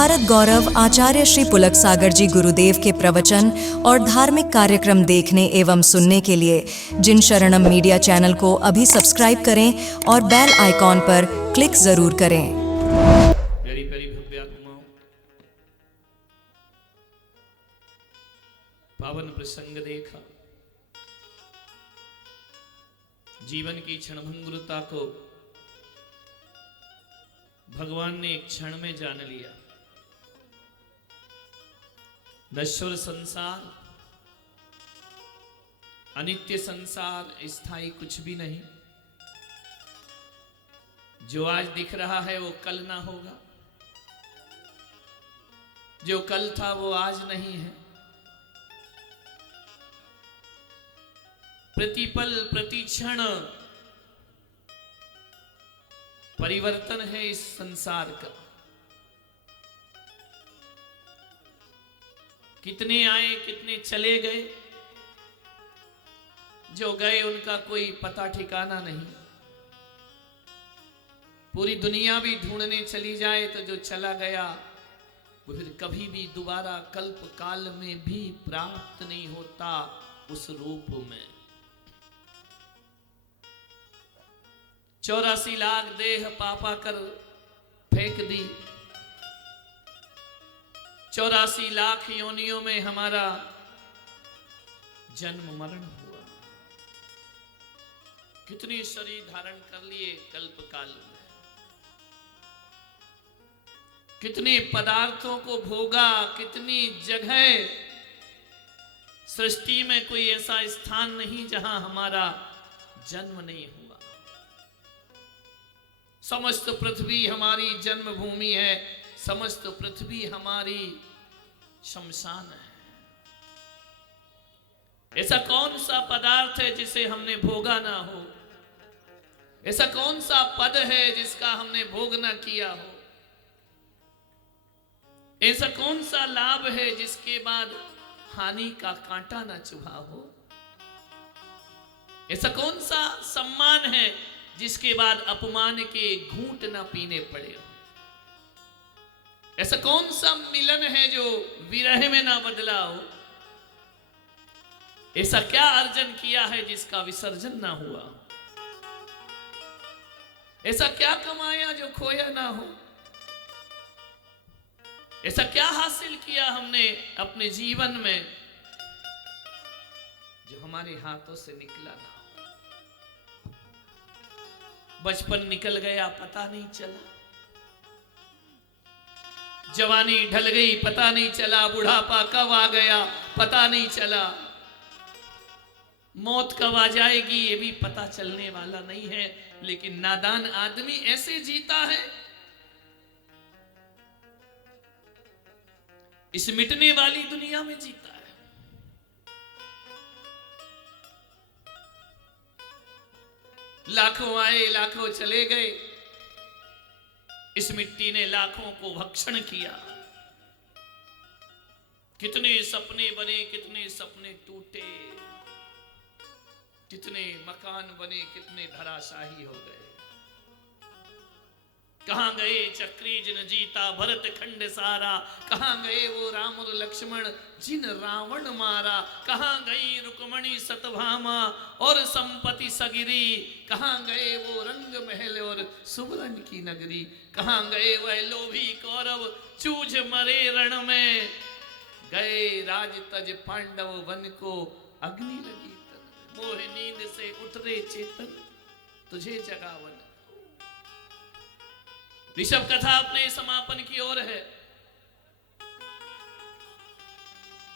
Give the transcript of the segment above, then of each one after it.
भारत गौरव आचार्य श्री पुलक सागर जी गुरुदेव के प्रवचन और धार्मिक कार्यक्रम देखने एवं सुनने के लिए जिन शरणम मीडिया चैनल को अभी सब्सक्राइब करें और बेल आइकॉन पर क्लिक जरूर करें। प्यारी प्यारी भव्यात्माओं, पावन प्रसंग देखा, जीवन की क्षणभंगुरता को भगवान ने एक क्षण में जान लिया। नश्वर संसार, अनित्य संसार, स्थायी कुछ भी नहीं। जो आज दिख रहा है वो कल ना होगा, जो कल था वो आज नहीं है। प्रतिपल प्रतिक्षण परिवर्तन है इस संसार का। कितने आए कितने चले गए, जो गए उनका कोई पता ठिकाना नहीं। पूरी दुनिया भी ढूंढने चली जाए तो जो चला गया वो फिर कभी भी दोबारा कल्प काल में भी प्राप्त नहीं होता उस रूप में। 84 लाख देह पापा कर फेंक दी, 84 लाख योनियों में हमारा जन्म मरण हुआ। कितने शरीर धारण कर लिए कल्प काल में, कितने पदार्थों को भोगा, कितनी जगह। सृष्टि में कोई ऐसा स्थान नहीं जहां हमारा जन्म नहीं हुआ। समस्त पृथ्वी हमारी जन्मभूमि है, समस्त पृथ्वी हमारी शमशान है। ऐसा कौन सा पदार्थ है जिसे हमने भोगा ना हो? ऐसा कौन सा पद है जिसका हमने भोग ना किया हो? ऐसा कौन सा लाभ है जिसके बाद हानि का कांटा ना चुभा हो? ऐसा कौन सा सम्मान है जिसके बाद अपमान के घूंट ना पीने पड़े हो? ऐसा कौन सा मिलन है जो विरह में ना बदला हो? ऐसा क्या अर्जन किया है जिसका विसर्जन ना हुआ? ऐसा क्या कमाया जो खोया ना हो? ऐसा क्या हासिल किया हमने अपने जीवन में जो हमारे हाथों से निकला ना हो? बचपन निकल गया पता नहीं चला, जवानी ढल गई पता नहीं चला, बुढ़ापा कब आ गया पता नहीं चला, मौत कब आ जाएगी ये भी पता चलने वाला नहीं है। लेकिन नादान आदमी ऐसे जीता है, इस मिटने वाली दुनिया में जीता है। लाखों आए लाखों चले गए, इस मिट्टी ने लाखों को भक्षण किया। कितने सपने बने, कितने सपने टूटे, कितने मकान बने, कितने धराशाही हो गए। कहां गए चक्री जिन जीता भरत खंड सारा, कहां गए वो राम और लक्ष्मण जिन रावण मारा, कहां गई रुक्मणी सतभामा और संपत्ति सगिरी, कहां गए वो रंग महल और सुवर्ण की नगरी, कहां गए वह लोभी कौरव चूझ मरे रण में, गए राज तज पांडव वन को अग्नि लगी तन, मोह नींद से उठ रे चेतन तुझे जगावन। ऋषभ कथा अपने समापन की ओर है।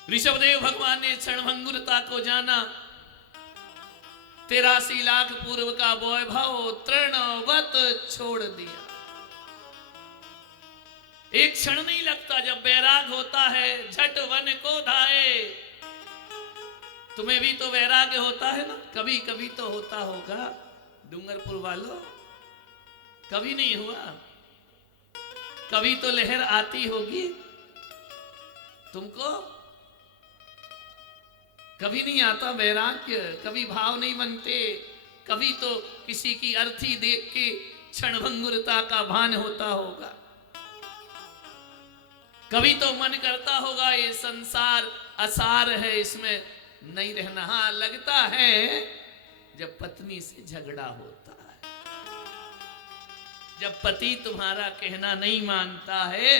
ऋषभदेव भगवान ने क्षणभंगुरता को जाना, 83 लाख पूर्व का वैभव तृणवत छोड़ दिया। एक क्षण नहीं लगता, जब वैराग होता है झट वन को धाए। तुम्हें भी तो वैराग्य होता है ना, कभी कभी तो होता होगा डूंगरपुर वालों, कभी नहीं हुआ? कभी तो लहर आती होगी तुमको, कभी नहीं आता वैराग्य? कभी भाव नहीं बनते? कभी तो किसी की अर्थी देख के क्षणभंगुरता का भान होता होगा। कभी तो मन करता होगा ये संसार असार है, इसमें नहीं रहना। हाँ, लगता है जब पत्नी से झगड़ा होता है, जब पति तुम्हारा कहना नहीं मानता है,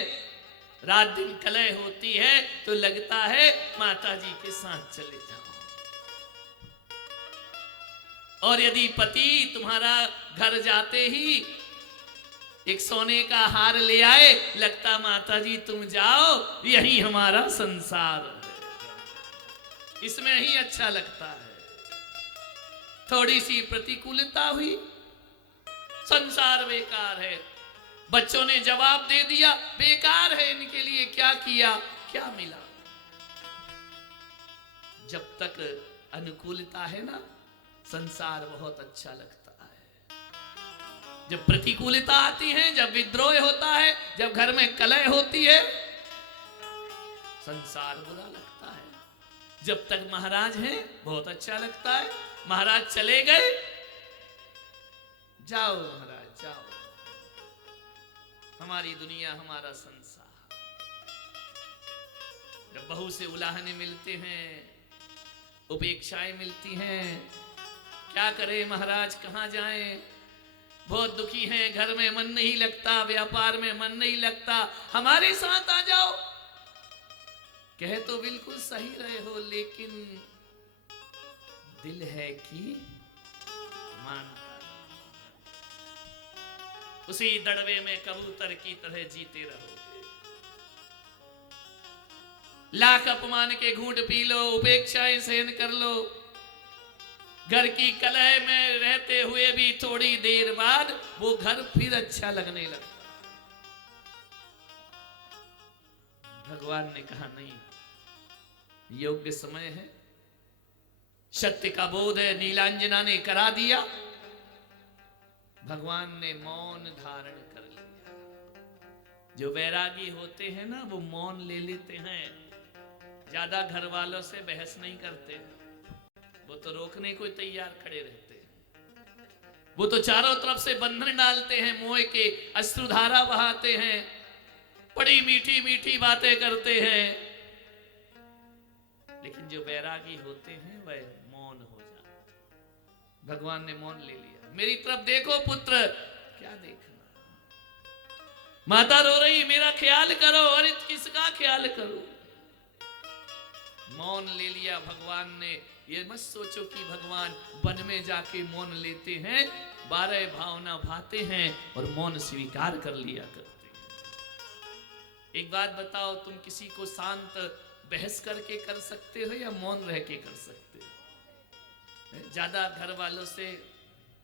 रात दिन कलह होती है, तो लगता है माता जी के साथ चले जाओ। और यदि पति तुम्हारा घर जाते ही एक सोने का हार ले आए, लगता माता जी तुम जाओ, यही हमारा संसार है, इसमें ही अच्छा लगता है। थोड़ी सी प्रतिकूलता हुई, संसार बेकार है। बच्चों ने जवाब दे दिया, बेकार है, इनके लिए क्या किया क्या मिला। जब तक अनुकूलता है ना, संसार बहुत अच्छा लगता है। जब प्रतिकूलता आती है, जब विद्रोह होता है, जब घर में कलह होती है, संसार बुरा लगता है। जब तक महाराज हैं बहुत अच्छा लगता है। महाराज चले गए, जाओ महाराज जाओ, हमारी दुनिया हमारा संसार। जब बहू से उलाहने मिलते हैं, उपेक्षाएं मिलती हैं, क्या करें महाराज, कहां जाएं, बहुत दुखी हैं, घर में मन नहीं लगता, व्यापार में मन नहीं लगता, हमारे साथ आ जाओ। कहे तो बिल्कुल सही रहे हो, लेकिन दिल है कि मानता। उसी दड़वे में कबूतर की तरह जीते रहोगे। लाख अपमान के घूंट पी लो, उपेक्षाएं सहन कर लो, घर की कलह में रहते हुए भी थोड़ी देर बाद वो घर फिर अच्छा लगने लगता। भगवान ने कहा नहीं, योग्य समय है, सत्य का बोध है, नीलांजना ने करा दिया। भगवान ने मौन धारण कर लिया। जो वैरागी होते हैं ना, वो मौन ले लेते हैं, ज्यादा घर वालों से बहस नहीं करते, वो तो रोकने को तैयार खड़े रहते हैं। वो तो चारों तरफ से बंधन डालते हैं, मोह के अश्रुधारा बहाते हैं, बड़ी मीठी मीठी बातें करते हैं। लेकिन जो वैरागी होते हैं वह मौन हो जाते। भगवान ने मौन ले लिया। मेरी तरफ देखो पुत्र, क्या देखना, माता रो रही, मेरा ख्याल करो। अरे किसका ख्याल करो, मौन ले लिया भगवान ने। ये मत सोचो कि भगवान वन में जाके मौन लेते हैं, 12 भावना भाते हैं और मौन स्वीकार कर लिया करते हैं। एक बात बताओ, तुम किसी को शांत बहस करके कर सकते हो या मौन रह के कर सकते हो? ज्यादा घर वालों से,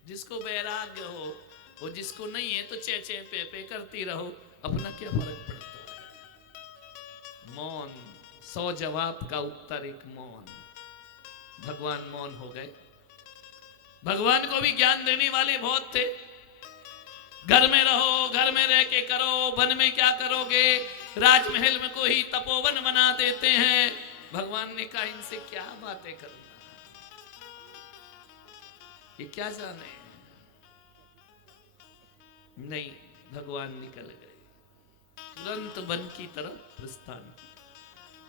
जिसको वैराग्य हो, वो जिसको नहीं है तो चे चे पे पे करती रहो, अपना क्या फर्क पड़ता है। मौन, 100 जवाब का उत्तर एक मौन। भगवान मौन हो गए। भगवान को भी ज्ञान देने वाले बहुत थे। घर में रहो, घर में रह के करो, वन में क्या करोगे, राजमहल में को ही तपोवन बना देते हैं। भगवान ने कहा इनसे क्या बातें करना, ये क्या जाने। नहीं, भगवान निकल गए, तुरंत वन की तरफ प्रस्थान।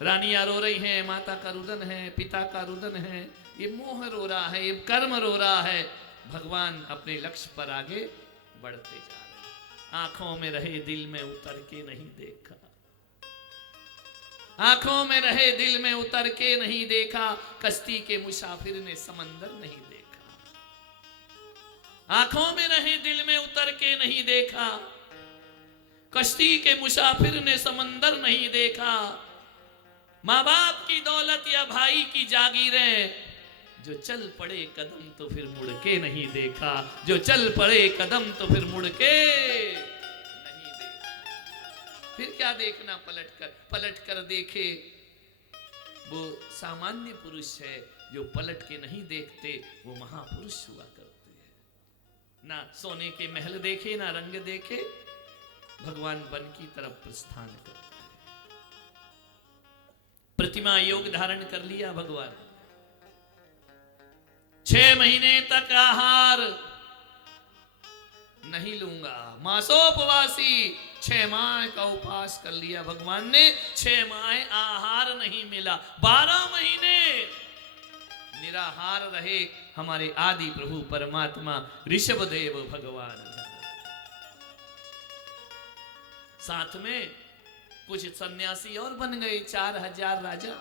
रानियां रो रही हैं, माता का रुदन है, पिता का रुदन है, ये मोह रो रहा है, ये कर्म रो रहा है। भगवान अपने लक्ष्य पर आगे बढ़ते जा रहे। आंखों में रहे दिल में उतर के नहीं देखा, आंखों में रहे दिल में उतर के नहीं देखा, कश्ती के मुसाफिर ने समंदर नहीं देखा। आंखों में रहे दिल में उतर के नहीं देखा, कश्ती के मुसाफिर ने समंदर नहीं देखा। माँ बाप की दौलत या भाई की जागीरें, जो चल पड़े कदम तो फिर मुड़ के नहीं देखा, जो चल पड़े कदम तो फिर मुड़ के नहीं देखा। फिर क्या देखना, पलट कर देखे। वो सामान्य पुरुष है, जो पलट के नहीं देखते वो महापुरुष हुआ करते हैं। ना सोने के महल देखे, ना रंग देखे, भगवान वन की तरफ प्रस्थान करते। प्रतिमा योग धारण कर लिया भगवान। 6 महीने तक आहार नहीं लूंगा, मासोपवासी, 6 माह का उपवास कर लिया भगवान ने, 6 माह आहार नहीं मिला, 12 महीने निराहार रहे हमारे आदि प्रभु परमात्मा ऋषभदेव भगवान। साथ में कुछ सन्यासी और बन गए, 4000 राजा।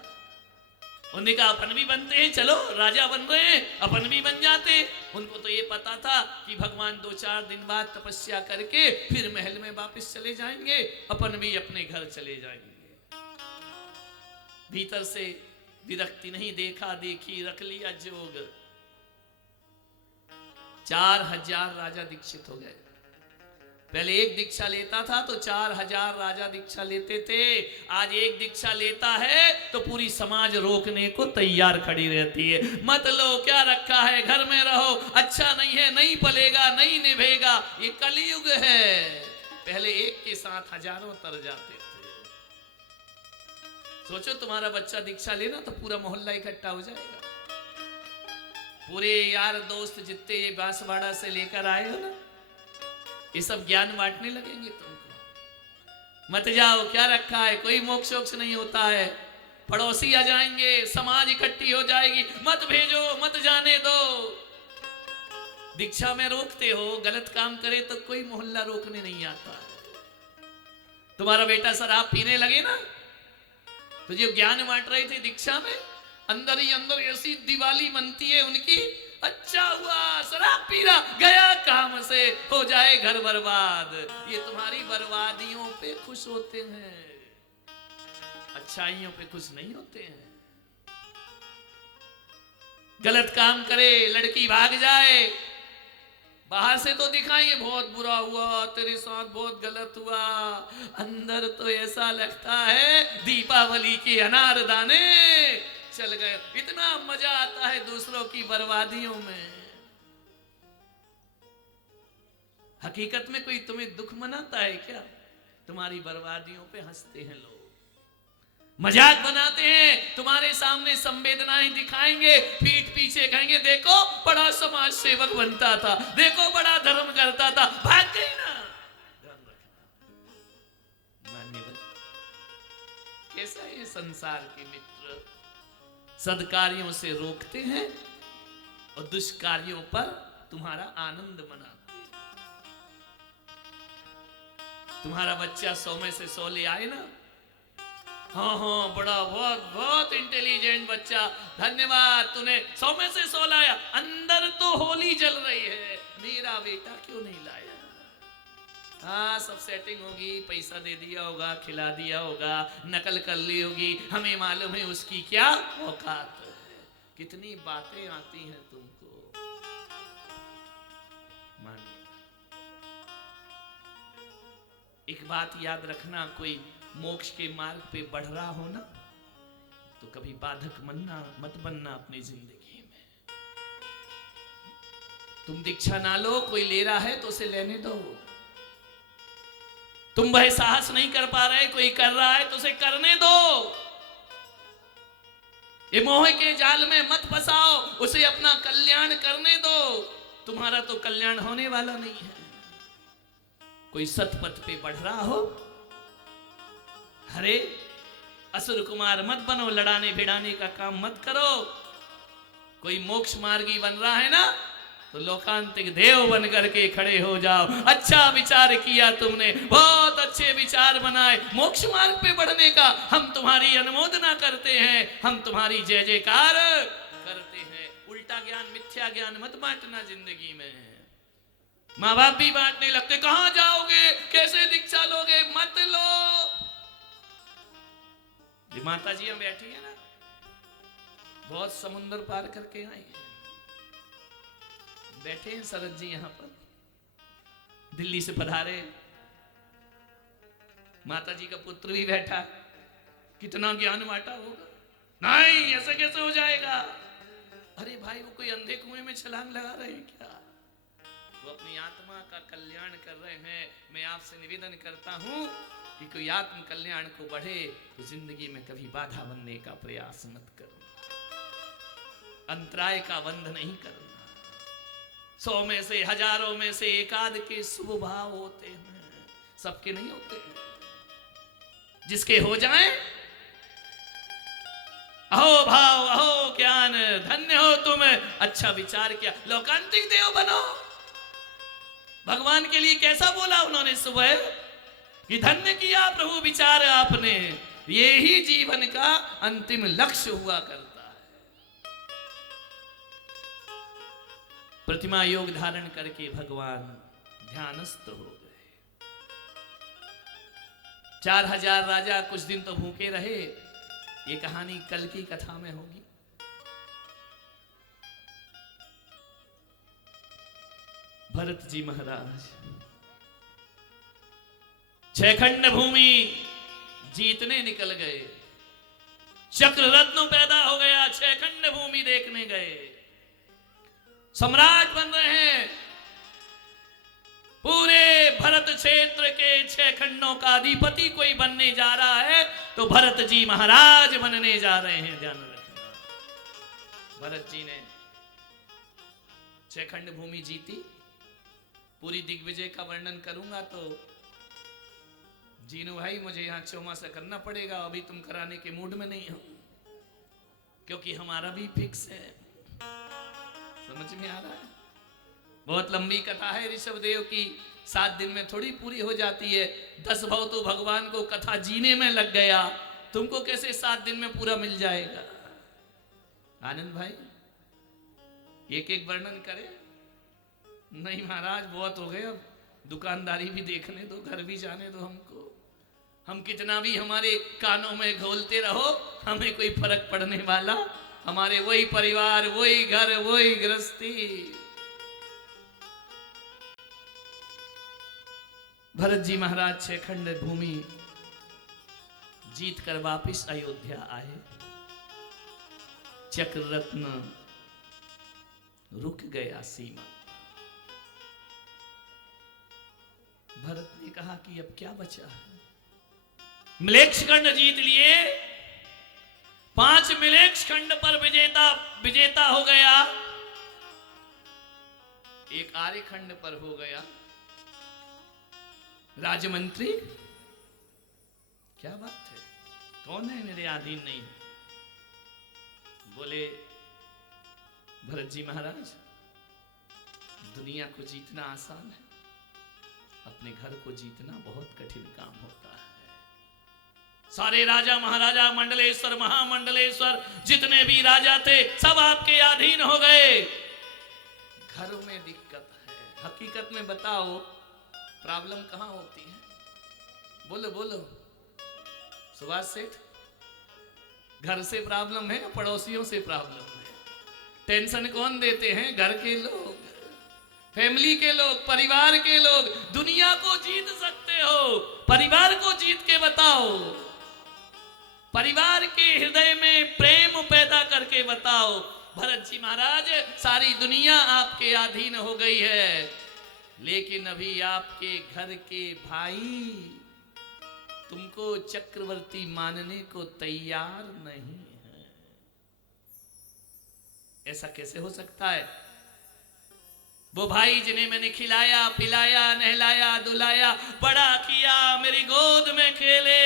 उन्होंने कहा अपन भी बनते हैं, चलो राजा बन रहे हैं अपन भी बन जाते। उनको तो ये पता था कि भगवान 2-4 दिन बाद तपस्या करके फिर महल में वापस चले जाएंगे, अपन भी अपने घर चले जाएंगे। भीतर से विरक्ति नहीं, देखा देखी रख लिया जोग। 4000 राजा दीक्षित हो गए। पहले एक दीक्षा लेता था तो 4000 राजा दीक्षा लेते थे, आज एक दीक्षा लेता है तो पूरी समाज रोकने को तैयार खड़ी रहती है। मत लो, क्या रखा है, घर में रहो, अच्छा नहीं है, नहीं पलेगा, नहीं निभेगा। ये कलयुग है। पहले एक के साथ हजारों तर जाते थे। सोचो तुम्हारा बच्चा दीक्षा लेना तो पूरा मोहल्ला इकट्ठा हो जाएगा, पूरे यार दोस्त जितने ये बांसवाड़ा से लेकर आए हो ना, ये सब ज्ञान बांटने लगेंगे तुमको। मत जाओ, क्या रखा है, कोई मोक्ष वोक्ष नहीं होता है। पड़ोसी आ जाएंगे, समाज इकट्ठी हो जाएगी, मत भेजो, मत जाने दो। दीक्षा में रोकते हो, गलत काम करे तो कोई मोहल्ला रोकने नहीं आता। तुम्हारा बेटा शराब पीने लगे ना, तो जो ज्ञान बांट रहे थे दीक्षा में, अंदर ही अंदर ऐसी दिवाली मनती है उनकी, अच्छा हुआ शराब पी रहा, गया काम से, हो जाए घर बर्बाद। ये तुम्हारी बर्बादियों पे खुश होते हैं, अच्छाइयों पे खुश नहीं होते हैं। गलत काम करे, लड़की भाग जाए, बाहर से तो दिखाएंगे बहुत बुरा हुआ, तेरे साथ बहुत गलत हुआ, अंदर तो ऐसा लगता है दीपावली के अनारदाने चल गए। इतना मजा आता है दूसरों की बर्बादियों में। हकीकत में कोई तुम्हें दुख मनाता है क्या? तुम्हारी बर्बादियों पे हंसते हैं लोग, मजाक बनाते हैं, तुम्हारे सामने संवेदनाएं दिखाएंगे, पीठ पीछे कहेंगे देखो बड़ा समाज सेवक बनता था, देखो बड़ा धर्म करता था, भाग गई ना। ध्यान रखना। मान्यवर, कैसा है संसार के मित्र, सद्कार्यों से रोकते हैं और दुष्कार्यों पर तुम्हारा आनंद मनाते हैं। तुम्हारा बच्चा 100 में से 100 ले आए ना, हाँ हाँ बड़ा बहुत बहुत इंटेलिजेंट बच्चा, धन्यवाद तूने 100 में से 100 लाया, अंदर तो होली जल रही है, मेरा बेटा क्यों नहीं लाया। हाँ सब सेटिंग होगी, पैसा दे दिया होगा, खिला दिया होगा, नकल कर ली होगी, हमें मालूम है उसकी क्या औकात है। कितनी बातें आती हैं तुमको। मानिए, एक बात याद रखना, कोई मोक्ष के मार्ग पे बढ़ रहा हो ना, तो कभी बाधक मत बनना अपनी जिंदगी में। तुम दीक्षा ना लो, कोई ले रहा है तो उसे लेने दो। तुम वह साहस नहीं कर पा रहे, कोई कर रहा है तो उसे करने दो। ये मोह के जाल में मत फंसाओ, उसे अपना कल्याण करने दो। तुम्हारा तो कल्याण होने वाला नहीं है। कोई सतपथ पे बढ़ रहा हो, अरे असुर कुमार मत बनो, लड़ाने भिड़ाने का काम मत करो। कोई मोक्ष मार्गी बन रहा है ना, तो लोकांतिक देव बन करके खड़े हो जाओ। अच्छा विचार किया तुमने, बहुत अच्छे विचार बनाए, मोक्ष मार्ग पे बढ़ने का हम तुम्हारी अनुमोदना करते हैं, हम तुम्हारी जय जयकार करते हैं। उल्टा ज्ञान, मिथ्या ज्ञान मत बांटना जिंदगी में। माँ बाप भी बांटने लगते, कहां जाओगे, कैसे दीक्षा लोगे, मत लो। माता जी हम बैठी है ना, बहुत समुद्र पार करके आए हैं, बैठे हैं शरद जी यहाँ पर, दिल्ली से पधारे। माता जी का पुत्र भी बैठा, कितना ज्ञान बांटा होगा। नहीं ऐसा कैसे हो जाएगा। अरे भाई वो कोई अंधे कुएं में छलांग लगा रहे हैं क्या, वो अपनी आत्मा का कल्याण कर रहे हैं। मैं आपसे निवेदन करता हूं कि कोई आत्म कल्याण को बढ़े तो जिंदगी में कभी बाधा बनने का प्रयास मत करो, अंतराय का बंध नहीं करना। 100 में से, हजारों में से एकाध के शुभ भाव होते हैं, सबके नहीं होते, जिसके हो जाए अहो भाव अहो ज्ञान, धन्य हो तुम, अच्छा विचार किया, लोकांतिक देव बनो। भगवान के लिए कैसा बोला उन्होंने सुबह कि धन्य किया प्रभु विचार आपने, ये ही जीवन का अंतिम लक्ष्य हुआ करता है। प्रतिमा योग धारण करके भगवान ध्यानस्थ हो गए। 4000 राजा कुछ दिन तो भूखे रहे, ये कहानी कल की कथा में होगी। भरत जी महाराज 6 खंड भूमि जीतने निकल गए, चक्र रत्न पैदा हो गया, 6 खंड भूमि देखने गए, सम्राट बन रहे हैं। पूरे भरत क्षेत्र के 6 खंडों का अधिपति कोई बनने जा रहा है तो भरत जी महाराज बनने जा रहे हैं, ध्यान रखना। भरत जी ने 6 खंड भूमि जीती। पूरी दिग्विजय का वर्णन करूंगा तो जीनू भाई मुझे यहां चौमासा करना पड़ेगा, अभी तुम कराने के मूड में नहीं हो, क्योंकि हमारा भी फिक्स है। समझ में आ रहा है? बहुत लंबी कथा है ऋषभदेव की, 7 दिन में थोड़ी पूरी हो जाती है। 10 भाव तो भगवान को कथा जीने में लग गया, तुमको कैसे 7 दिन में पूरा मिल जाएगा? आनंद भाई एक एक वर्णन करे? नहीं महाराज बहुत हो गए, अब दुकानदारी भी देखने दो, घर भी जाने दो हमको। हम कितना भी हमारे कानों में घोलते रहो, हमें कोई फर्क पड़ने वाला, हमारे वही परिवार, वही घर, वही गृहस्थी। भरत जी महाराज 6 खंड भूमि जीत कर वापिस अयोध्या आए। चक्र रत्न रुक गया सीमा। भरत ने कहा कि अब क्या बचा है? मिलेक्ष खंड जीत लिए, 5 मिलेक्ष खंड पर विजेता हो गया, 1 आर्य खंड पर हो गया राजमंत्री। क्या बात है, कौन है मेरे अधीन नहीं? बोले भरत जी महाराज, दुनिया को जीतना आसान है, अपने घर को जीतना बहुत कठिन काम होता है। सारे राजा महाराजा, मंडलेश्वर, महामंडलेश्वर, जितने भी राजा थे सब आपके अधीन हो गए। घरों में दिक्कत है। हकीकत में बताओ प्रॉब्लम कहां होती है? बोलो बोलो सुभाष सेठ, घर से प्रॉब्लम है या पड़ोसियों से प्रॉब्लम है? टेंशन कौन देते हैं? घर के लोग, फैमिली के लोग, परिवार के लोग। दुनिया को जीत सकते हो, परिवार को जीत के बताओ, परिवार के हृदय में प्रेम पैदा करके बताओ। भरत जी महाराज, सारी दुनिया आपके अधीन हो गई है, लेकिन अभी आपके घर के भाई तुमको चक्रवर्ती मानने को तैयार नहीं है। ऐसा कैसे हो सकता है? वो भाई जिन्हें मैंने खिलाया, पिलाया, नहलाया, दुलाया, बड़ा किया, मेरी गोद में खेले,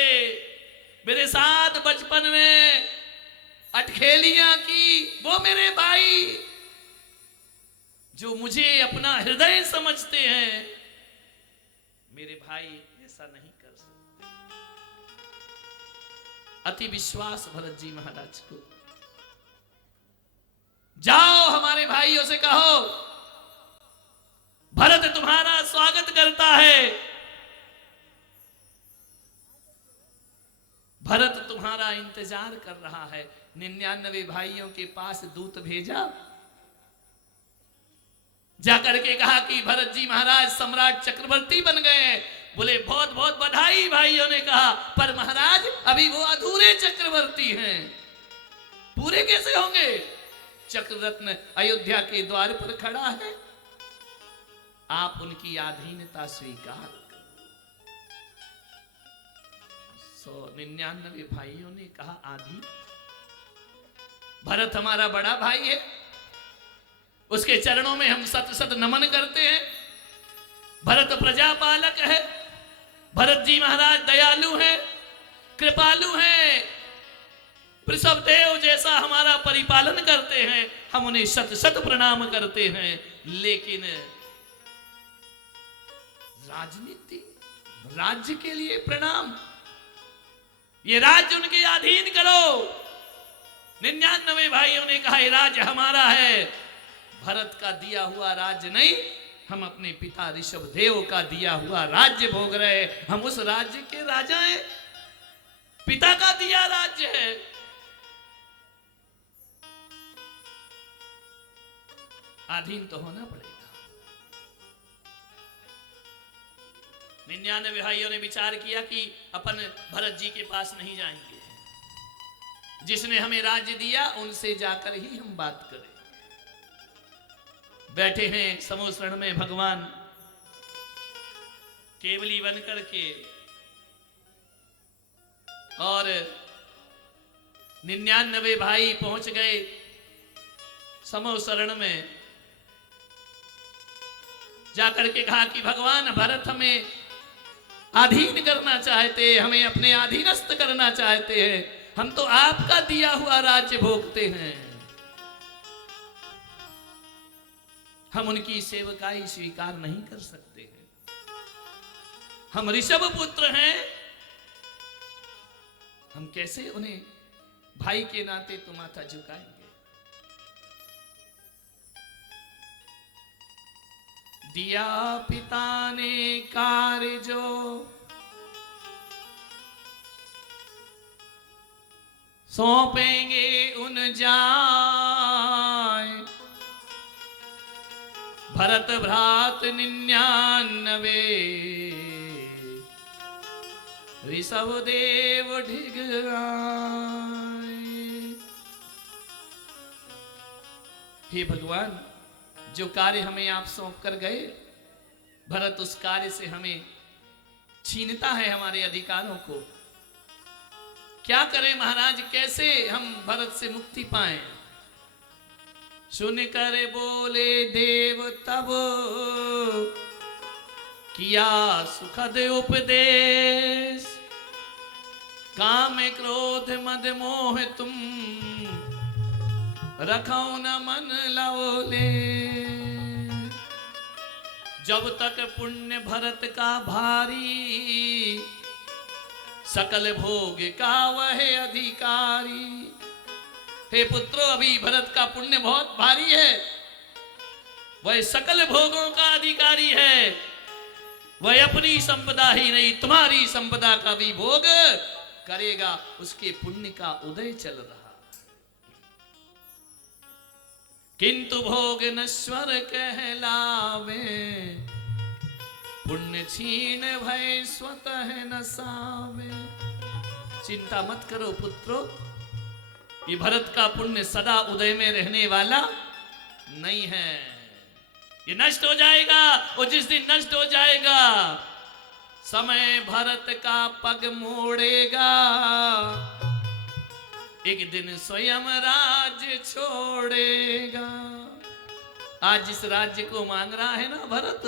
मेरे साथ बचपन में अटखेलियां की, वो मेरे भाई जो मुझे अपना हृदय समझते हैं, मेरे भाई ऐसा नहीं कर सकते। अति विश्वास भरत जी महाराज को। जाओ हमारे भाइयों से कहो, भरत तुम्हारा स्वागत करता है, भरत तुम्हारा इंतजार कर रहा है। 99 भाइयों के पास दूत भेजा, जाकर के कहा कि भरत जी महाराज सम्राट चक्रवर्ती बन गए हैं। बोले बहुत बहुत बधाई। भाइयों ने कहा पर महाराज अभी वो अधूरे चक्रवर्ती हैं, पूरे कैसे होंगे? चक्ररत्न अयोध्या के द्वार पर खड़ा है, आप उनकी अधीनता स्वीकार करो। 199 भाइयों ने कहा आधी। भरत हमारा बड़ा भाई है, उसके चरणों में हम सत सत नमन करते हैं। भरत प्रजापालक है, भरत जी महाराज दयालु हैं, कृपालु हैं, वृषभदेव जैसा हमारा परिपालन करते हैं, हम उन्हें शत शत प्रणाम करते हैं। लेकिन राजनीति, राज्य के लिए प्रणाम, ये राज्य उनके अधीन करो। 99 भाइयों ने कहा ये राज्य हमारा है। भरत का दिया हुआ राज्य नहीं, हम अपने पिता ऋषभदेव का दिया हुआ राज्य भोग रहे, हम उस राज्य के राजा हैं, पिता का दिया राज्य है। अधीन तो होना पड़ेगा। 99 भाइयों ने विचार किया कि अपन भरत जी के पास नहीं जाएंगे, जिसने हमें राज्य दिया उनसे जाकर ही हम बात करें। बैठे हैं समूह शरण में भगवान केवली बन करके, और 99 भाई पहुंच गए समूह शरण में। जाकर के कहा कि भगवान भरत हमें अधीन करना चाहते, हमें अपने अधीनस्थ करना चाहते हैं, हम तो आपका दिया हुआ राज्य भोगते हैं, हम उनकी सेवकाई स्वीकार नहीं कर सकते हैं, हम ऋषभ पुत्र हैं, हम कैसे उन्हें भाई के नाते तो माथा झुकाएंगे। दिया पिता ने कार्य जो, सौंपेंगे उन जाए, भरत भ्रात 99 ऋषभदेव ढिग आए। हे भगवान, जो कार्य हमें आप सौंप कर गए, भरत उस कार्य से हमें छीनता है, हमारे अधिकारों को। क्या करें महाराज, कैसे हम भरत से मुक्ति पाएं? सुन कर बोले देव तब, किया सुखद उपदेश, काम क्रोध मद मोह तुम, रखो न मन लवले। जब तक पुण्य भरत का भारी, सकल भोग का वह अधिकारी। हे पुत्रो, अभी भरत का पुण्य बहुत भारी है, वह सकल भोगों का अधिकारी है, वह अपनी संपदा ही नहीं तुम्हारी संपदा का भी भोग करेगा। उसके पुण्य का उदय चल रहा, किंतु भोग नश्वर कहलावे, पुण्य छीन भय स्वतः नसावे। चिंता मत करो पुत्रो, ये भरत का पुण्य सदा उदय में रहने वाला नहीं है, ये नष्ट हो जाएगा। और जिस दिन नष्ट हो जाएगा, समय भरत का पग मोड़ेगा, एक दिन स्वयं राज्य छोड़ेगा। आज जिस राज्य को मांग रहा है ना भरत,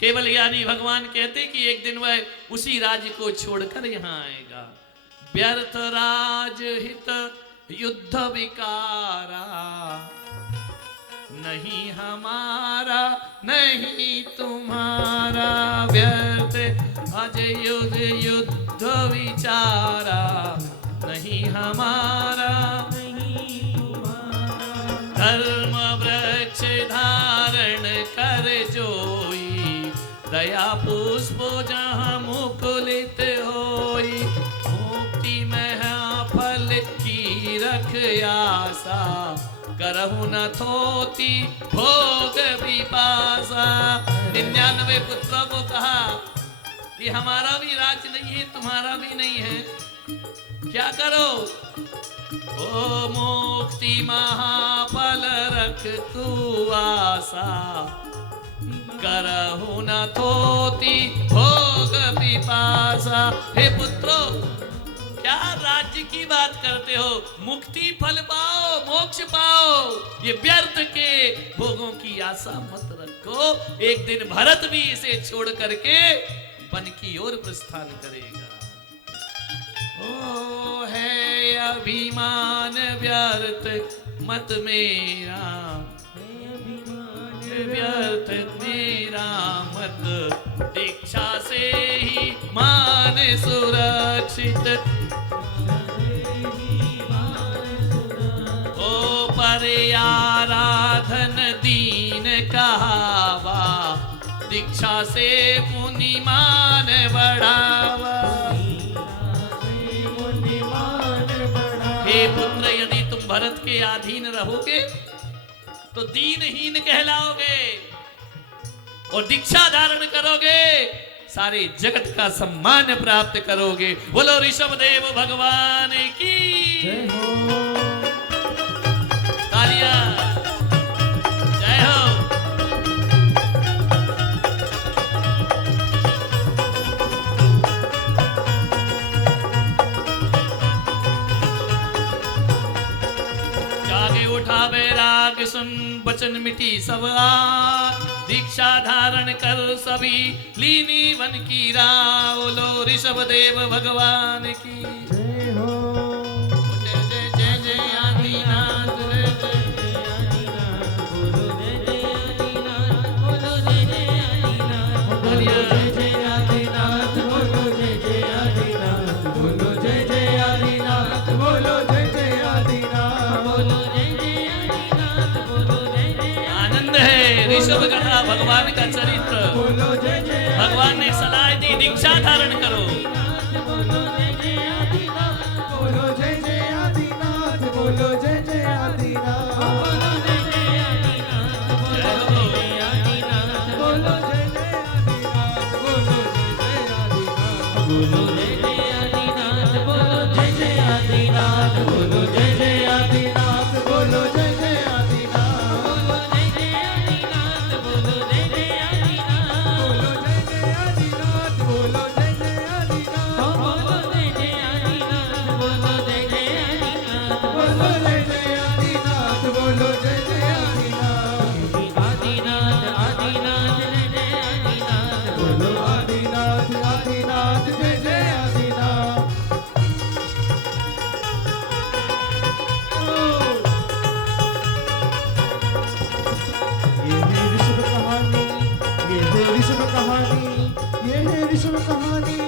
केवल ज्ञानी भगवान कहते कि एक दिन वह उसी राज्य को छोड़कर यहां आएगा। व्यर्थ राज हित युद्ध विकारा, नहीं हमारा नहीं तुम्हारा, व्यर्थ अजय युद्ध युद्ध विचारा, नहीं हमारा नहीं तुम्हारा। धर्म वृक्ष धारण कर जोई, दया पुष्प जहाँ मुकुलित होई, मुक्ति में फल की रख आशा, करहु न थोती भोग विपाशा। 99 पुत्रों को कहा कि हमारा भी राज नहीं है, तुम्हारा भी नहीं है, क्या करो? ओ मुक्ति महाफल रख तू आशा, करहु न थोती भोग विपाशा। हे पुत्रो, क्या राज्य की बात करते हो? मुक्ति फल पाओ, मोक्ष पाओ, ये व्यर्थ के भोगों की आशा मत रखो। एक दिन भरत भी इसे छोड़ करके वन की ओर प्रस्थान करेगा। ओ है अभिमान व्यर्थ मत मेरा, व्यर्थ मेरा मत, दीक्षा से ही मान सुरक्षित। ओ पर आराधन दीन कहावा, दीक्षा से मुनि मान बढ़ावा। हे पुत्र, यदि तुम भरत के अधीन रहोगे तो दीनहीन कहलाओगे, और दीक्षा धारण करोगे सारे जगत का सम्मान प्राप्त करोगे। बोलो ऋषभदेव भगवान की तालियां, जय हो। जागे उठा बैराग सुन, बचन मिटी सब आस, दीक्षा धारण कर सभी लीनी वन की राह। बोलो ऋषभदेव भगवान की जय हो। जय जय जय जय आदिनाथ, जय जय आदिनाथ, बोलो जय जय आदिनाथ, बोलो जय जय आदिनाथ, बोलो जय जय आदिनाथ, बोलो जय जय आदिनाथ, बोलो जय जय आदिनाथ, बोलो जय जय आदिनाथ, बोलो जय जय आदिनाथ, बोलो जय जय। आनंद है ऋषभ गढ़ा भगवान का चरित्र। बोलो जय जय भगवान ने सलाह दी दीक्षा धारण करो। बोलो जय जय आदिनाथ, बोलो जय जय आदिनाथ, बोलो जय जय आदिनाथ, बोलो जय जय आदिनाथ, बोलो जय जय आदिनाथ, बोलो जय जय आदिनाथ, बोलो जय जय आदिनाथ, बोलो जय जय आदिनाथ, बोलो जय जय आदिनाथ, बोलो जय जय आदिनाथ, बोलो जय जय आदिनाथ, बोलो जय जय आदिनाथ, बोलो जय जय आदिनाथ, बोलो जय जय आदिनाथ, बोलो जय जय आदिनाथ, बोलो जय जय आदिनाथ, बोलो जय जय आदिनाथ, आदिनाथ आदिनाथ जय जय आदिनाथ, बोलो आदिनाथ आदिनाथ जय जय आदिनाथ। ये है ऋषभ कहानी, ये है ऋषभ कहानी, ये है ऋषभ कहानी,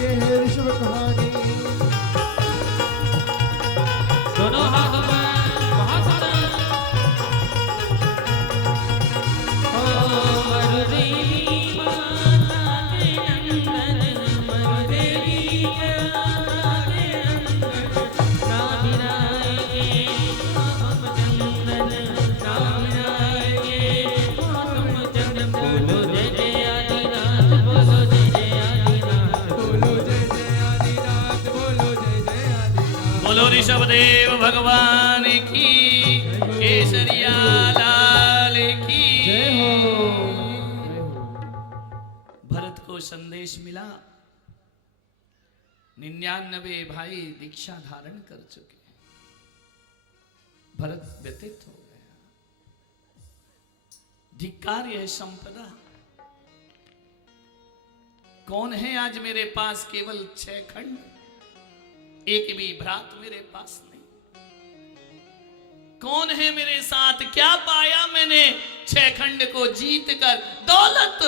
ये है ऋषभ कहानी। दोनों हाथों में बहुत सारा मरुदेवी माता के नंदन, मरुदेवी माता के नंदन, नाभिराए नाम चंदन, नाभिराए नाम चंदन, बोलो जय जय आदिनाथ, बोलो जय जय आदिनाथ, बोलो जय जय आदिनाथ, बोलो जय जय आदिनाथ। बोलो ऋषभदेव भगवान की, केसरिया लाल की। जय हो। भरत को संदेश मिला 99 भाई दीक्षा धारण कर चुके। भरत व्यतीत हो गया। धिक्कार है संपदा। कौन है आज मेरे पास? केवल 6 खंड, एक भी भ्रात मेरे पास नहीं। कौन है मेरे साथ? क्या पाया मैंने 6 खंड को जीत कर? दौलत,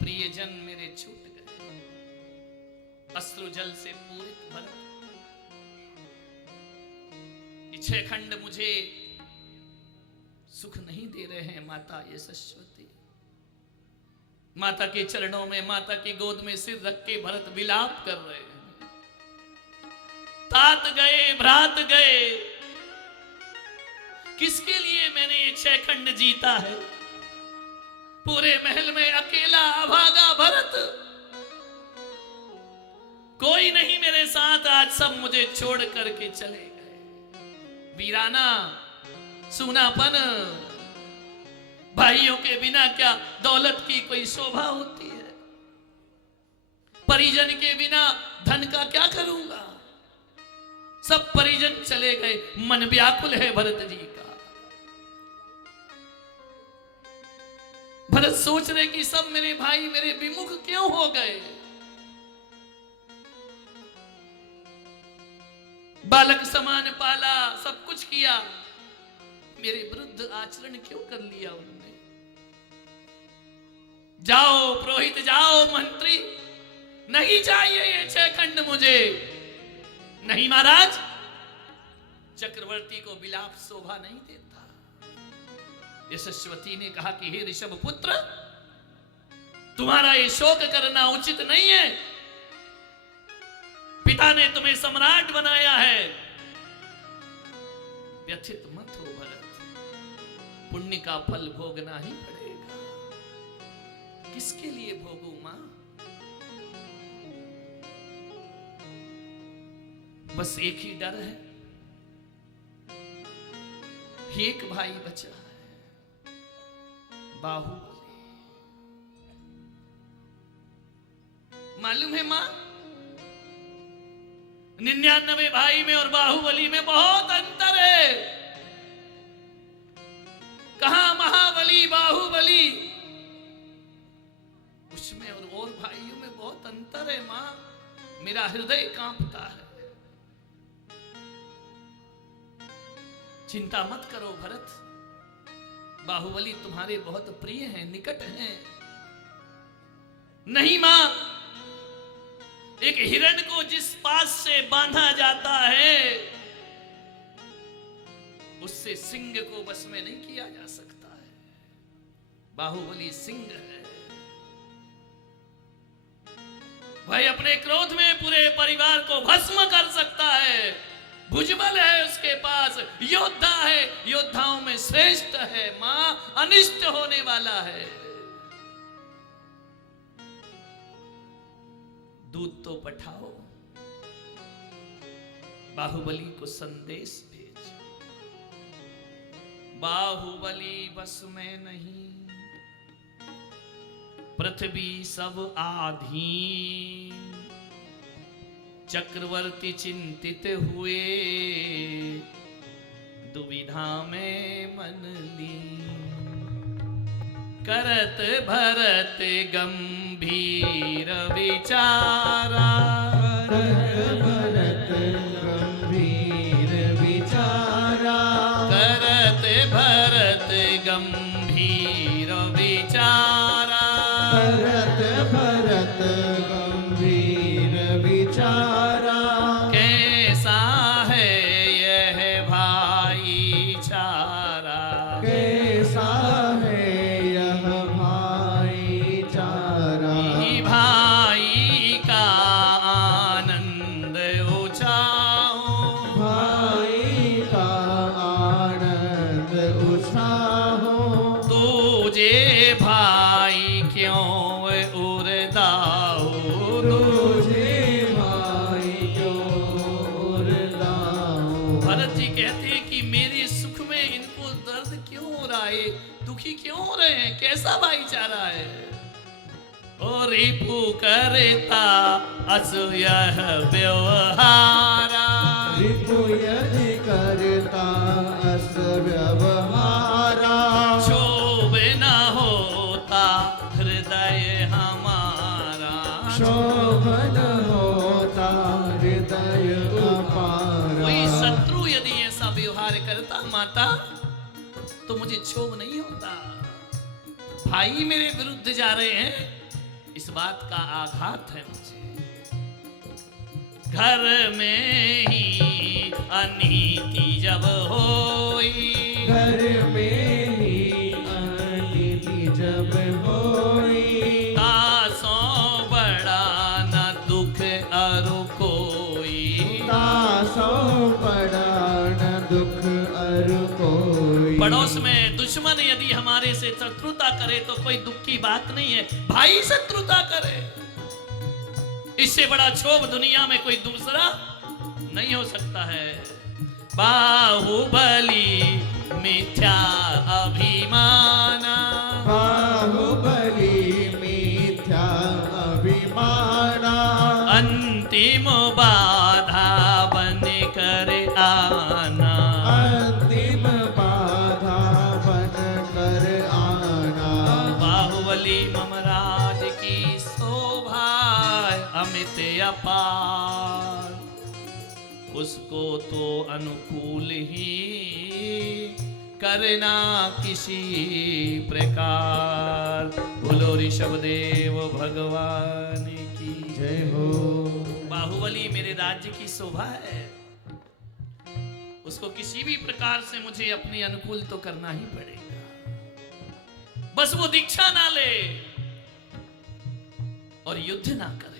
प्रियजन मेरे छूट गए, अश्रु जल से पूरित भरत। ये 6 खंड मुझे सुख नहीं दे रहे हैं। माता यशस्वती माता के चरणों में, माता की गोद में सिर रख के भरत विलाप कर रहे हैं। तात गए, भ्रात गए, किसके लिए मैंने ये 6 खंड जीता है? पूरे महल में अकेला अभागा भरत, कोई नहीं मेरे साथ। आज सब मुझे छोड़ करके चले गए। वीराना, सूनापन, भाइयों के बिना क्या दौलत की कोई शोभा होती है? परिजन के बिना धन का क्या करूंगा? सब परिजन चले गए। मन व्याकुल है भरत जी का। भरत सोच रहे कि सब मेरे भाई मेरे विमुख क्यों हो गए। बालक समान पाला, सब कुछ किया, मेरे विरुद्ध आचरण क्यों कर लिया उन्होंने। जाओ पुरोहित, जाओ मंत्री, नहीं चाहिए ये 6 खंड मुझे। नहीं महाराज, चक्रवर्ती को विलाप शोभा नहीं देता। यशस्वती ने कहा कि हे ऋषभ पुत्र, तुम्हारा ये शोक करना उचित नहीं है। पिता ने तुम्हें सम्राट बनाया है, व्यथित मत हो भरत, पुण्य का फल भोगना ही पड़ेगा। किसके लिए भोगू मां? बस एक ही डर है, एक भाई बचा है, बाहुबली। मालूम है मां, 99 भाई में और बाहुबली में बहुत अंतर है। कहां महाबली बाहुबली, उसमें और भाइयों में बहुत अंतर है मां। मेरा हृदय कांपता है। चिंता मत करो भरत, बाहुबली तुम्हारे बहुत प्रिय हैं, निकट हैं। नहीं मां, एक हिरण को जिस पास से बांधा जाता है, उससे सिंह को बस में नहीं किया जा सकता है। बाहुबली सिंह है। भाई अपने क्रोध में पूरे परिवार को भस्म कर सकता है। भुजबल है उसके पास, योद्धा है, योद्धाओं में श्रेष्ठ है। मां, अनिष्ट होने वाला है। दूध तो पठाओ, बाहुबली को संदेश भेज। बाहुबली बस में नहीं, पृथ्वी सब आधीन। चक्रवर्ती चिंतित हुए, दुविधा में मन लीन। करत भरत गंभीर विचारा, करत भरत गंभीर विचारा, करत भरत गंभीर विचारा, करत भरत गंभीर विचारा। कैसा है यह भाईचारा, कैसा है यह भाईचारा। भाई का आनंद उछाओ, भाई का आनंद उत्साहो। तुझे भाई क्यों उरदाओ, तुझे भाई क्यों उरदाओ। भरत जी कहते हैं कि मेरे सुख में इनको दर्द क्यों हो रहा है, दुखी क्यों हो रहे हैं, कैसा भाईचारा है। और रिपु करता अस यह व्यवहारा, रिपु यदि करता अस व्यवहारा। क्षोभ न होता हृदय हमारा, शोभन होता हृदय अपारा। कोई शत्रु यदि ऐसा व्यवहार करता माता, तो मुझे क्षोभ नहीं होता। भाई मेरे विरुद्ध जा रहे हैं, इस बात का आघात है मुझे। घर में ही अनीति जब होई, घर में ही अनीति जब होई। तासों बड़ा न दुख अरु कोई, तासों बड़ा न दुख अरु कोई। पड़ोस में दुश्मन यदि हमारे से शत्रुता करे तो कोई दुख की बात नहीं है। भाई शत्रुता करे, इससे बड़ा क्षोभ दुनिया में कोई दूसरा नहीं हो सकता है। बाहुबली मिथ्या अभिमाना, बाहुबली मिथ्या अभिमाना। अंतिम बाधा बन कर आना, अंतिम बाधा बन कर आना। बाहुबली पार, उसको तो अनुकूल ही करना किसी प्रकार। बोलो ऋषभदेव भगवान की जय हो। बाहुबली मेरे राज्य की शोभा है, उसको किसी भी प्रकार से मुझे अपने अनुकूल तो करना ही पड़ेगा। बस वो दीक्षा ना ले और युद्ध ना करे।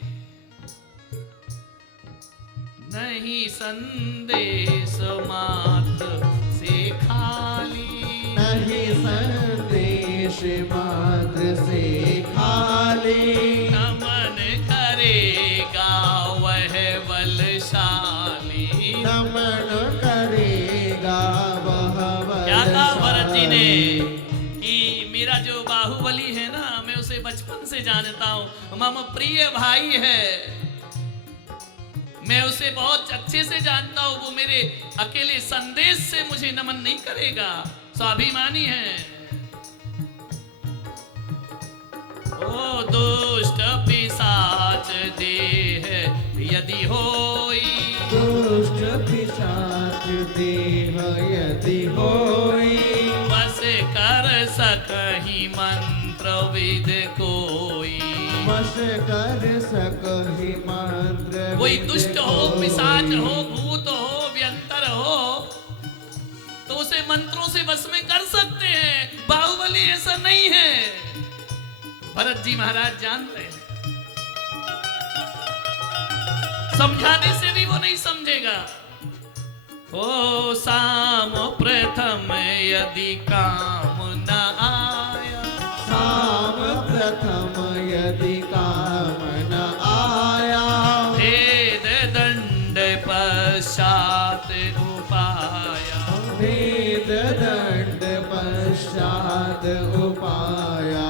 नहीं संदेश मात्र से खाली, नहीं संदेश मात्र से खाली, नमन करेगा वह बलशाली। नमन करेगा वह क्या कहा भरत जी ने बलशाली। कि मेरा जो बाहुबली है ना, मैं उसे बचपन से जानता हूँ, मामा प्रिय भाई है, मैं उसे बहुत अच्छे से जानता हूँ। वो मेरे अकेले संदेश से मुझे नमन नहीं करेगा, स्वाभिमानी है। ओ दुष्ट पिशाच देह यदि होई, दुष्ट पिशाच देह यदि होई, बस कर सकहि मंत्र विद कोई। वश कर सकहि मंत्र। कोई दुष्ट हो, पिशाच हो, भूत हो, व्यंतर हो, तो उसे मंत्रों से बस में कर सकते हैं। बाहुबली ऐसा नहीं है, भरत जी महाराज जानते हैं। समझाने से भी वो नहीं समझेगा। ओ साम प्रथम यदि काम न आया, साम प्रथम यदि काम न आया, भेद दंड पश्चात उपाया। भेद दंड पश्चात उपाया,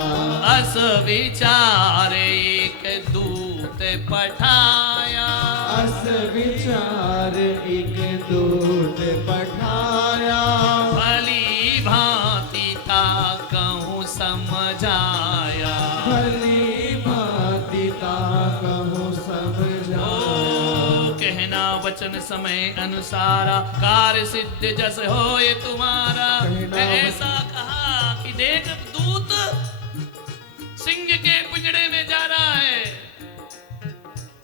अस विचार एक दूत पठाया, अस विचार एक दूत पठाया, भली भांति ता कहूँ समझाया। भली भांति ता कहूँ समझाया। ओ कहना वचन समय अनुसारा, कार्य सिद्ध जस होए तुम्हारा। कहना ऐसा कहा कि देख दूत सिंह के पिंजड़े में जा रहा है,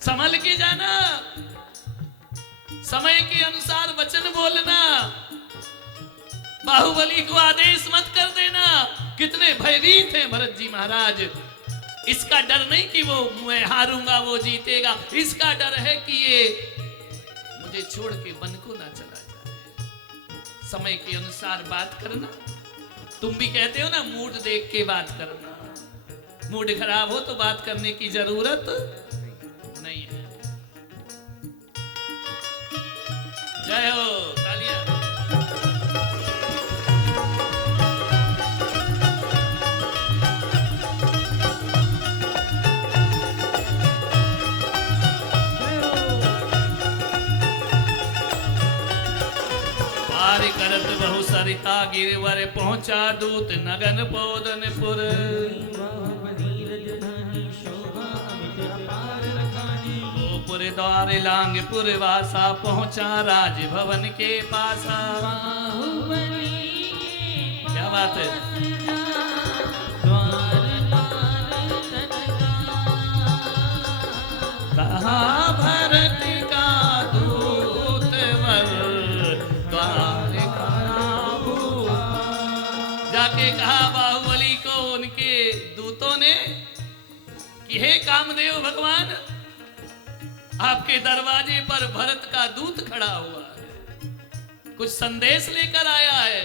संभल के जाना, समय के अनुसार वचन बोलना, बाहुबली को आदेश मत कर देना। कितने भयभीत हैं भरत जी महाराज। इसका डर नहीं कि वो मैं हारूंगा वो जीतेगा, इसका डर है कि ये मुझे छोड़ के वन को ना चला जाए। समय के अनुसार बात करना। तुम भी कहते हो ना, मूड देख के बात करना। मूड खराब हो तो बात करने की जरूरत नहीं है। जय हो, तालियां। पार करत बहु सरिता गिरवर, पहुंचा दूत नगन पोदनपुर। पुर द्वार लांग पुरवासा, पहुंचा राजभवन के पासा। क्या बात है। कहा भरत का दूत वर, द्वार जाके कहा बाहुबली को उनके दूतों ने कि हे कामदेव भगवान, आपके दरवाजे पर भरत का दूत खड़ा हुआ है, कुछ संदेश लेकर आया है।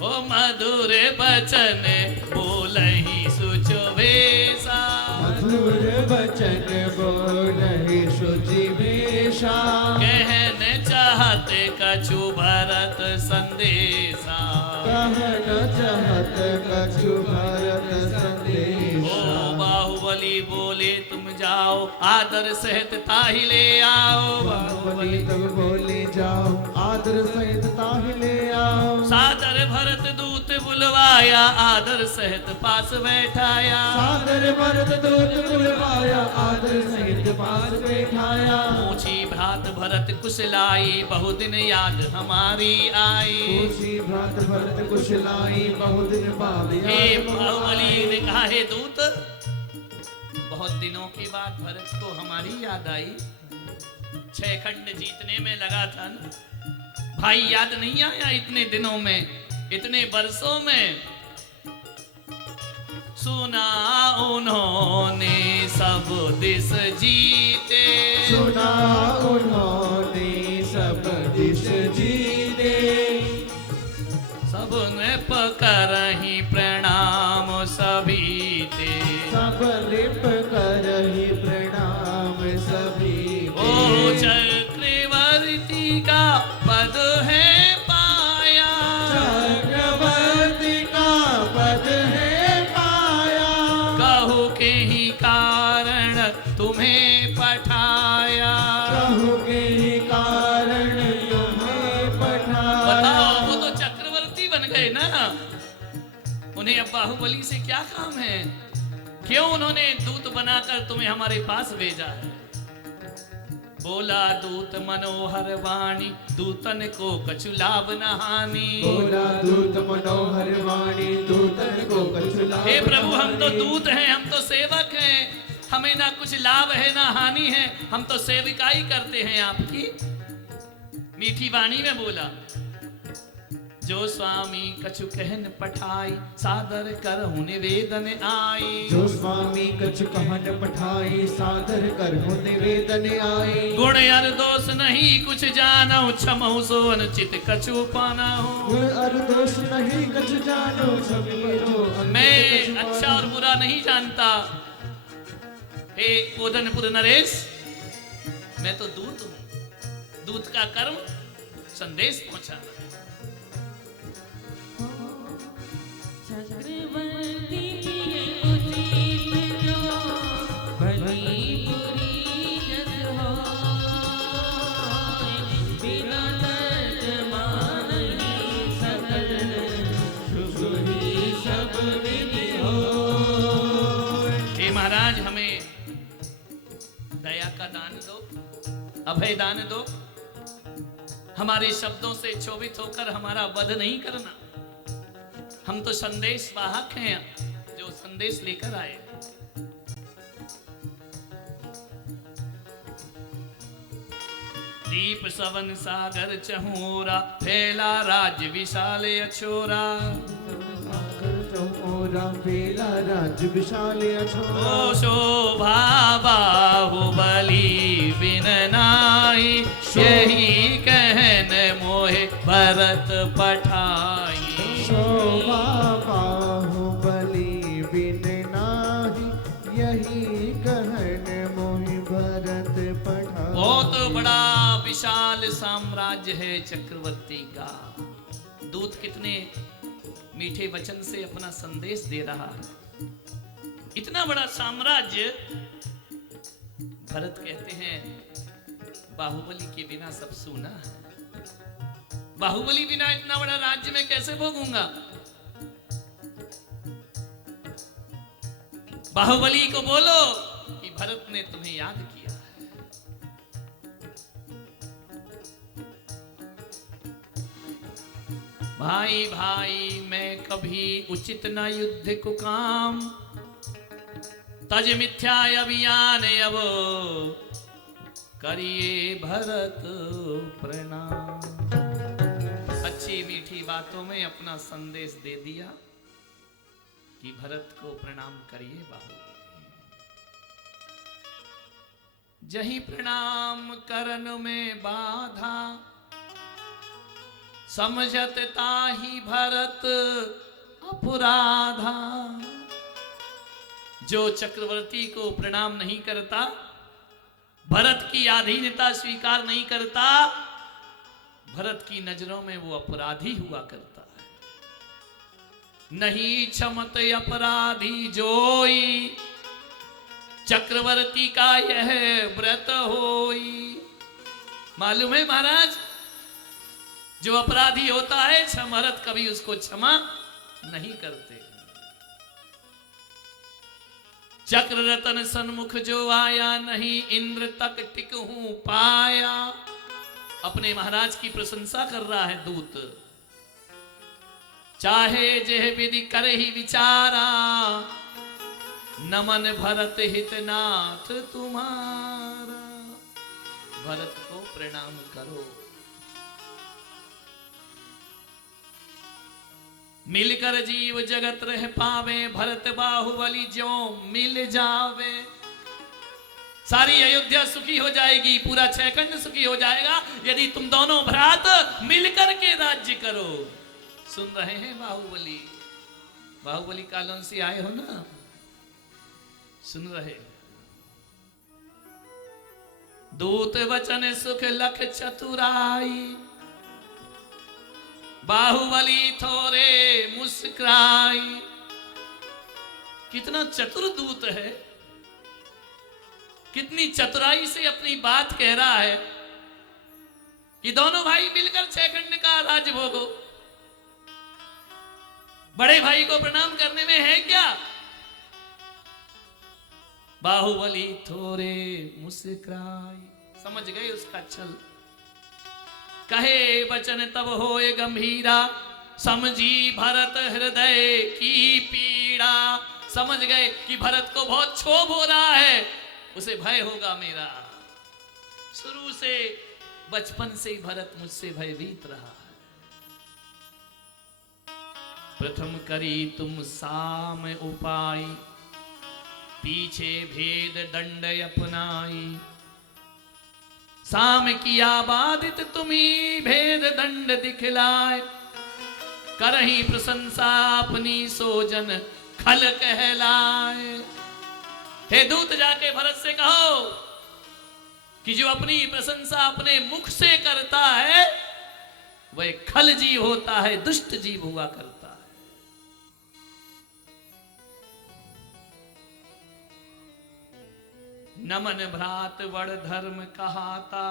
ओ मधुर बचन बोलहि सुचो भेषा, मधुर बचन बोलहि शुचि भेषा, कहन चाहते कछु भरत संदेशा। कहन चाहत कछु भरत संदेशा। ओ बाहुबली बोले तुम जाओ, आदर सहित ताहि ले आओ। बाहुबली तब बोले जाओ, आदर सहित ताहि ले आओ। सादर भरत दूत बुलवाया आदर सहित पास बैठाया। सादर भरत दूत बुलवाया आदर सहित पास बैठाया। पूछी भ्रात भरत कुशलाई बहु दिन याद हमारी आई। पूछी भ्रात भरत कुशलाई बहु दिन बाद हे याद बाहुबली ने कहा, हे दूत, बहुत दिनों के बाद भरत को हमारी याद आई। 6 खंड जीतने में लगा था ना भाई, याद नहीं आया इतने दिनों में, इतने बरसों में। सुना उन्होंने सब दिस जीते, सुना उन्होंने सब दिस जीते। सबने पकरहि प्रणाम सभी ते। सब लिप करहि प्रणाम सभी ओ चक्रवर्ती का पद है पाया। चक्रवर्ती का पद है पाया। कहु के ही कारण तुम्हें पठाया। कहु के ही कारण तुम्हें पठाया। बताओ, वो तो चक्रवर्ती बन गए ना, उन्हें अब बाहुबली से क्या काम है? क्यों उन्होंने दूत बनाकर तुम्हें हमारे पास भेजा है? बोला दूत मनोहर वाणी, दूतन को कछु लाभ न हानि। बोला दूत मनोहर वाणी, दूतन को कछु लाभ हे प्रभु, न हम तो हानि। दूत हैं, हम तो सेवक हैं, हमें ना कुछ लाभ है ना हानि है, हम तो सेविकाई करते हैं आपकी। मीठी वाणी में बोला, जो स्वामी कछु कहन पठाई, सादर करहु निवेदन आई। जो स्वामी कछु कहन पठाई, सादर करहु निवेदन आई। गुण अर दोष नहीं कुछ जानहु, क्षमहु सो अनुचित कछु पानहु। गुण और दोष नहीं कछु जानो, छवि जो मैं अच्छा और बुरा नहीं जानता। हे कोदनपुर नरेश, मैं तो दूत हूं। दूत का कर्म संदेश पहुंचाना। चक्रवर्ती किए उचित जो, भली बुरी जस होय। बिना तर्जमानी सकल शुभ ही सब विधि होय। हे महाराज, हमें दया का दान दो, अभय दान दो। हमारे शब्दों से क्षोभित होकर हमारा वध नहीं करना। हम तो संदेश वाहक हैं, जो संदेश लेकर आए। दीप सवन सागर चहोरा, फैला राज्य विशाल अछोरा। चौरा फेला राज विशाल अछोरा। ओ शोभा बाहुबली बिन नाई, यही कहन मोहे भरत पठाई। शोभा बाहुबली बिन नाही, यही कहन मोहि भरत पठाई। बहुत बड़ा विशाल साम्राज्य है चक्रवर्ती का। दूत कितने मीठे वचन से अपना संदेश दे रहा है। इतना बड़ा साम्राज्य। भरत कहते हैं, बाहुबली के बिना सब सूना है। बाहुबली बिना इतना बड़ा राज्य में कैसे भोगूंगा? बाहुबली को बोलो कि भरत ने तुम्हें याद किया है। भाई भाई मैं कभी उचित न युद्ध को काम, तज मिथ्या अभियान अब करिए भरत प्रणाम। अच्छी मीठी बातों में अपना संदेश दे दिया कि भरत को प्रणाम करिए बाबू। जही प्रणाम करन में बाधा, समझत ताही भरत अपराधा। जो चक्रवर्ती को प्रणाम नहीं करता, भरत की अधीनता स्वीकार नहीं करता, भरत की नजरों में वो अपराधी हुआ करता है। नहीं क्षमत अपराधी जोई, चक्रवर्ती का यह व्रत होई। मालूम है महाराज, जो अपराधी होता है भरत कभी उसको क्षमा नहीं करते। चक्र रतन सन्मुख जो आया, नहीं इंद्र तक टिकहूं पाया। अपने महाराज की प्रशंसा कर रहा है दूत। चाहे जेह विधि कर ही विचारा, नमन भरत हितनाथ तुम्हारा। भरत को प्रणाम करो। मिलकर जीव जगत रह पावे, भरत बाहुबली ज्यो मिल जावे। सारी अयोध्या सुखी हो जाएगी, पूरा छयखंड सुखी हो जाएगा यदि तुम दोनों भ्रात मिलकर के राज्य करो। सुन रहे हैं बाहुबली? बाहुबली कालों से आए हो ना, सुन रहे। दूत वचन सुख लख चतुराई, बाहुबली थोरे मुस्कुराई। कितना चतुर दूत है, कितनी चतुराई से अपनी बात कह रहा है कि दोनों भाई मिलकर छयखंड का राज भोगो। बड़े भाई को प्रणाम करने में है क्या? बाहुबली थोरे मुस्कुराई। समझ गए उसका छल। कहे वचन तब होए गंभीरा, समझी भरत हृदय की पीड़ा। समझ गए कि भरत को बहुत क्षोभ हो रहा है, उसे भय होगा मेरा। शुरू से बचपन से ही भरत मुझसे भयभीत रहा है। प्रथम करी तुम साम उपाय, पीछे भेद दंड अपनाई। साम किया बाधित तुम्ही भेद दंड दिखलाए, करही प्रशंसा अपनी सोजन खल कहलाए। हे दूत जाके भरत से कहो कि जो अपनी प्रशंसा अपने मुख से करता है वह खल जीव होता है, दुष्ट जीव हुआ करता है। नमन भ्रात बड़ धर्म कहाता,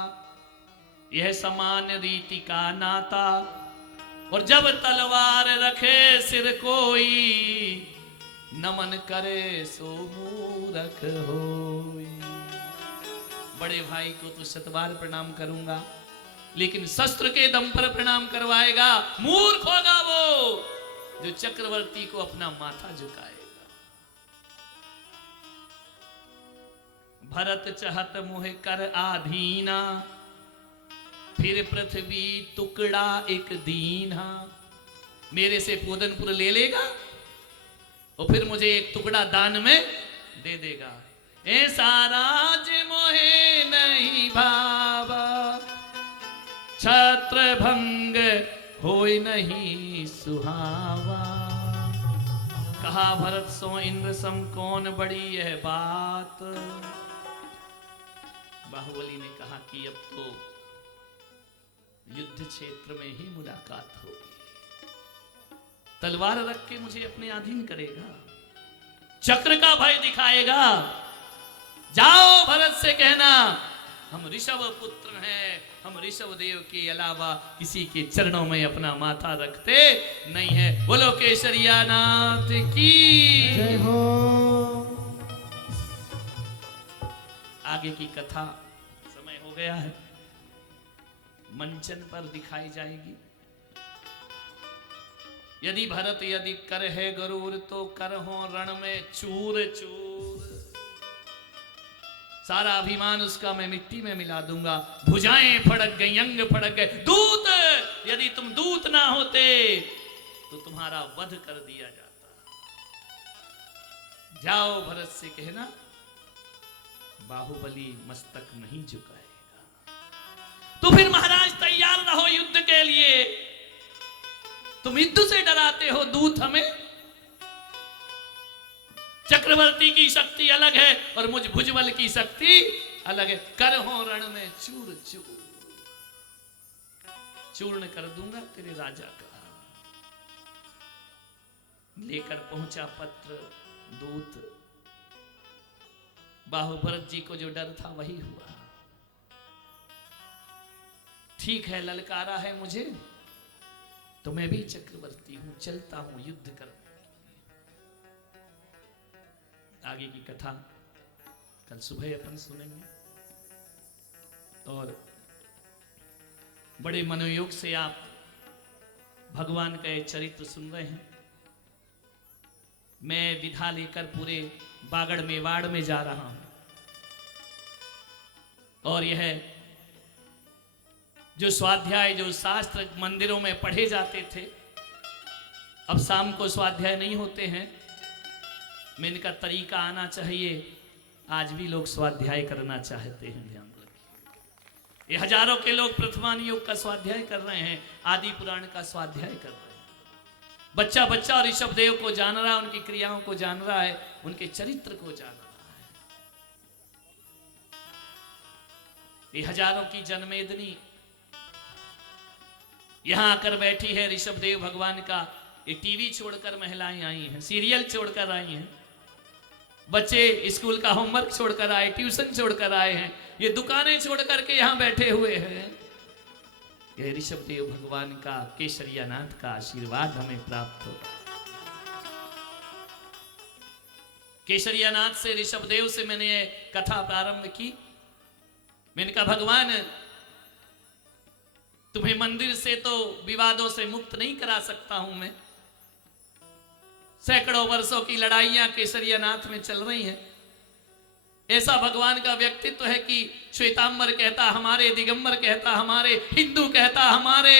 यह सामान्य रीति का नाता। और जब तलवार रखे सिर कोई, नमन करे सो मूरख होई। बड़े भाई को तो शतबार प्रणाम करूंगा, लेकिन शस्त्र के दम पर प्रणाम करवाएगा। मूर्ख होगा वो जो चक्रवर्ती को अपना माथा झुकाएगा। भरत चहत मुह कर आधीना, फिर पृथ्वी टुकड़ा एक दीना। मेरे से पूदनपुर ले लेगा और फिर मुझे एक टुकड़ा दान में दे देगा। ऐसा राज मोहे नहीं भावा, छत्र भंग होय नहीं सुहावा। कहा भरत सो इंद्र सम कौन बड़ी यह बात। बाहुबली ने कहा कि अब तो युद्ध क्षेत्र में ही मुलाकात होगी। तलवार रख के मुझे अपने अधीन करेगा, चक्र का भय दिखाएगा। जाओ भरत से कहना हम ऋषभ पुत्र हैं, हम ऋषभ देव के अलावा किसी के चरणों में अपना माथा रखते नहीं है। बोलो केसरिया नाथ की जय हो। आगे की कथा समय हो गया है, मंचन पर दिखाई जाएगी। यदि भरत यदि कर है गरूर, तो कर हो रण में चूर चूर। सारा अभिमान उसका मैं मिट्टी में मिला दूंगा। भुजाएं फड़क गई, अंग फड़क गए। दूत, यदि तुम दूत ना होते तो तुम्हारा वध कर दिया जाता। जाओ भरत से कहना बाहुबली मस्तक नहीं झुकाएगा। तो फिर महाराज तैयार रहो युद्ध के लिए। तुम युद्ध से डराते हो दूत हमें। चक्रवर्ती की शक्ति अलग है और मुझ भुजबल की शक्ति अलग है। कर हो रण में चूर चूर, चूर्ण कर दूंगा तेरे राजा का। लेकर पहुंचा पत्र दूत। बाहुभरत जी को जो डर था वही हुआ। ठीक है, ललकारा है मुझे, तो मैं भी चक्रवर्ती हूं, चलता हूं युद्ध कर। आगे की कथा कल सुबह अपन सुनेंगे और बड़े मनोयोग से आप भगवान का ये चरित्र सुन रहे हैं। मैं विधा लेकर पूरे बागड़ मेवाड़ में जा रहा हूं और यह जो स्वाध्याय, जो शास्त्र मंदिरों में पढ़े जाते थे, अब शाम को स्वाध्याय नहीं होते हैं। मैं इनका तरीका आना चाहिए। आज भी लोग स्वाध्याय करना चाहते हैं, ध्यान रखिए। ये हजारों के लोग प्रथमान योग का स्वाध्याय कर रहे हैं, आदि पुराण का स्वाध्याय कर रहे हैं। बच्चा बच्चा ऋषभ देव को जान रहा है, उनकी क्रियाओं को जान रहा है, उनके चरित्र को जान रहा है। ये हजारों की जनमेदनी यहां आकर बैठी है। ऋषभ देव भगवान का ये टीवी छोड़कर महिलाएं आई हैं, सीरियल छोड़कर आई हैं, बच्चे स्कूल का होमवर्क छोड़कर आए, ट्यूशन छोड़कर आए हैं, ये दुकानें छोड़कर के यहां बैठे हुए हैं। ये ऋषभ देव भगवान का, केसरियानाथ का आशीर्वाद हमें प्राप्त हो। केसरियानाथ से, ऋषभ देव से मैंने ये कथा प्रारंभ की। मैंने कहा भगवान, तुम्हें मंदिर से तो विवादों से मुक्त नहीं करा सकता हूं मैं। सैकड़ों वर्षों की लड़ाइयां केसरियानाथ में चल रही हैं। ऐसा भगवान का व्यक्तित्व है कि श्वेतांबर कहता हमारे, दिगंबर कहता हमारे, हिंदू कहता हमारे।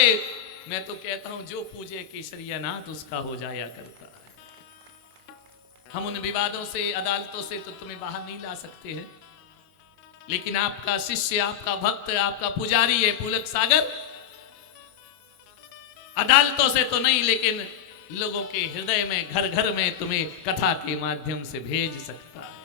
मैं तो कहता हूं जो पूजे केसरियानाथ उसका हो जाया करता है। हम उन विवादों से, अदालतों से तो तुम्हें बाहर नहीं ला सकते हैं, लेकिन आपका शिष्य, आपका भक्त, आपका पुजारी है पुलक सागर, अदालतों से तो नहीं लेकिन लोगों के हृदय में, घर घर में तुम्हें कथा के माध्यम से भेज सकता है।